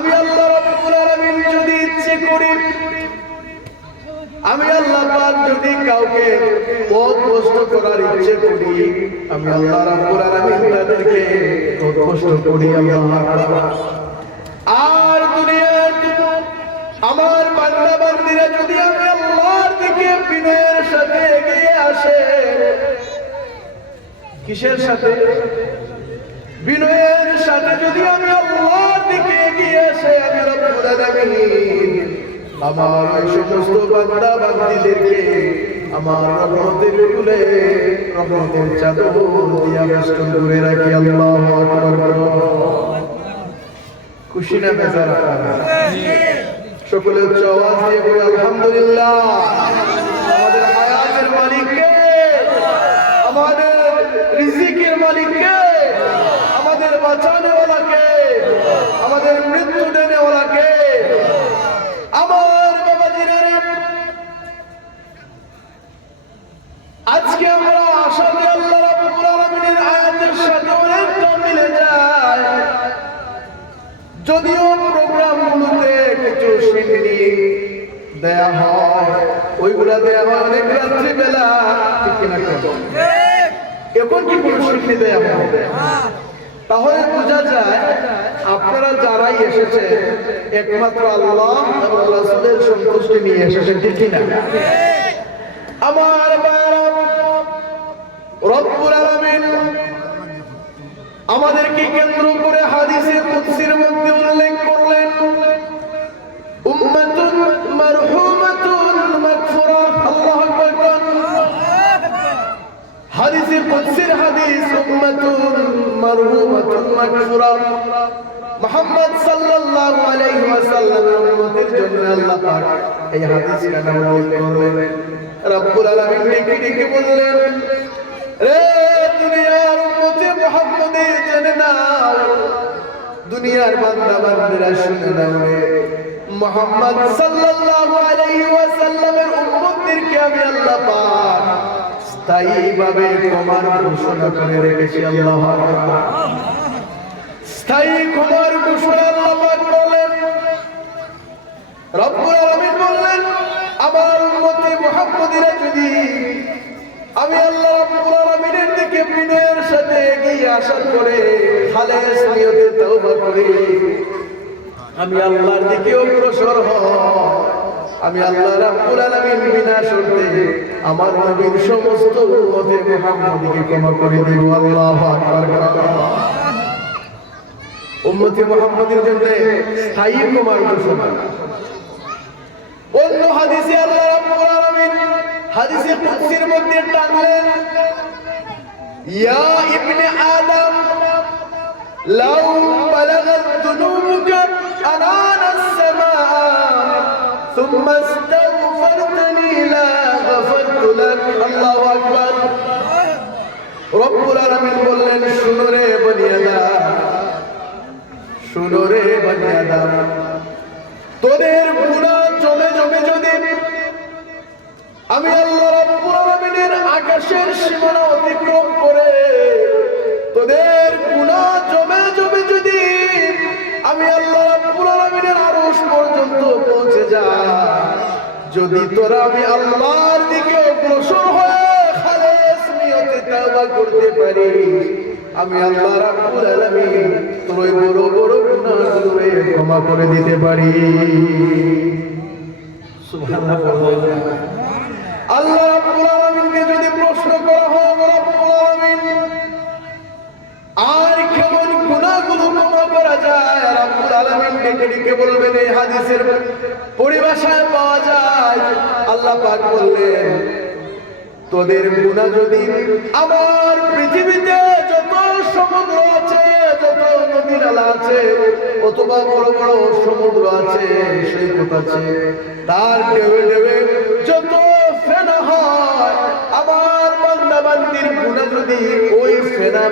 আমি আল্লাহ রাব্বুল আলামিন যদি ইচ্ছে করি, আমি আল্লাহ পাক যদি কাউকে পথ কষ্ট করার ইচ্ছে করি, আমি আল্লাহ রাব্বুল আলামিন তাদেরকে পথ কষ্ট করি, আমি আল্লাহ আর দুনিয়ার আমার বান্দা বান্দিরা যদি আমি আল্লাহর দিকে বিনয়ের সাথে এগিয়ে আসে, কিসের সাথে? বিনয়ের সাথে যদি আমি আল্লাহর দিকে এগিয়ে আসে আমার ওই সমস্ত বান্দা বান্দিদেরকে আমার রহমতের কুলে রহমতের চাদর দিয়া বেষ্টন করে রাখি, আল্লাহু আকবার। খুশি না বেজার? সকলে উচ্চ আওয়াজ দিয়ে বলি আলহামদুলিল্লাহ। আমাদের হায়াতের মালিককে, আমাদের রিজিকের মালিককে, আমাদের বাঁচানোওয়ালাকে আমাদের মৃত্যু দেনেওয়ালাকে আমার বাবা জিনারে আজকে আমরা আসামে আল্লাহ রাব্বুল আলামিনের আয়াতের সাথে অনেকটা মিলে যায়। যদিও প্রোগ্রামগুলোতে কিছু সিন্নি দেয়া হয় ওইগুলা দেয়া হয় অনেক রাত্রিবেলা ঠিক কিনা এখন কি কোনো সিন্নি দেয়া হয়। তাহলে বোঝা যায় আপনারা যারাই এসেছে একমাত্র আল্লাহ এবং রাসূলের সন্তুষ্টি নিয়ে এসেছেন, ঠিক কিনা? আমার বাবা রব্বুল আলামিন আমাদেরকে কেন্দ্র করে হাদিসে কুদসির মধ্যে উল্লেখ করলেন, উম্মাতুন মারহুমাতুন মাগফুরা, আল্লাহু আকবার। হাদিসে কুদসির হাদিস, উম্মাতুন মারহুমাতুন মাগফুরা মুহাম্মদ সাল্লাল্লাহু আলাইহি ওয়াসাল্লামের উম্মতের জন্য আল্লাহ পাক এই হাদিসটা নাযিল করলেন। রব্বুল আলামিন ডেকে ডেকে বললেন, রে দুনিয়ার উম্মতে মুহাম্মদে জেনে দুনিয়ার বান্দা বান্দিরা শুনে নাও রে। মুহাম্মদ সাল্লাল্লাহু আলাইহি ওয়াসাল্লামের উম্মতদেরকে আমি আল্লাহ পাক স্থায়ীভাবে ক্ষমার ঘোষণা করে রেখেছি আল্লাহ স্থায়ী ক্ষমার ঘোষণা আল্লাহ বলেন। রব্বুল আলামিন বললেন, আমার উম্মতে মুহাম্মদিরা যদি আমি আল্লাহ রাব্বুল আলামিনের দিকে বিনয়ের সাথে এগিয়ে আসার পরে খালেস নিয়তে তওবা করি, আমি আল্লাহর দিকে অগ্রসর হই আমি আল্লাহ রাব্বুল আলামিন বিনা শর্তে আমার নবীর সমস্ত উম্মতে মুহাম্মদীকে ক্ষমা করে দেব, আল্লাহু আকবার। উম্মতে মুহাম্মদের জন্য স্থায়ী ঘোষণা অন্য হাদিসে আল্লাহ রাব্বুল আলামিন হাদিসে কুদসির মধ্যে টানলেন, ইয়া ইবনে আদম, লাউ বালাগাত যুনুবুকা ثم استغفرتني لا غفرت لك الله আকবার রব্বুল আলামিন বললেন শুনো রে বনি আদম শুনো রে বনি আদম তোদের গুনাহ জমে জমে যদি আমি আল্লাহ রাব্বুল আলামিনের আকাশের সীমানা যদি তোরা আমি আল্লাহর দিকে অগ্রসর হয়ে খালেস নিয়তে তাওবা করতে পারি আমি আল্লাহ রাব্বুল আলামিন তোর ওই বড় বড় গুনাহগুলোকে ক্ষমা করে দিতে পারি। আল্লাহ রাব্বুল আলামিনকে যদি প্রশ্ন করা হয় রাব্বুল আলামিন, আর কেমন গুনাহগুলো ক্ষমা করা যায়? আলামিন ডেকে ডেকে বলবেন, এই হাদিসের পরিভাষায় পাওয়া যায়। আল্লাহ পাক বললেন, তোদের গুনাহ যদি আমার পৃথিবীতে যত সমুদ্র আছে, যত নদী নালা আছে, অথবা বড় বড় সমুদ্র আছে সৈকত আছে? তার ঢেবে ঢেবে যত ফেনা হয়, আমার বান্দা বান্দির গুনাহ যদি ওই ফেনা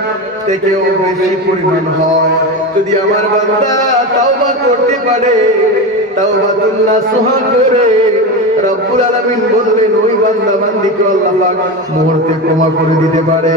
থেকেও বেশি পরিমাণ হয়, যদি আমার বান্দা তাওবা করতে পারে, তাওবাতুল্লাহ সুহা করে রব্বুল আলামিন বললেন, ওই বান্দা বান্দিকে আল্লাহ মুহূর্তে ক্ষমা করে দিতে পারে।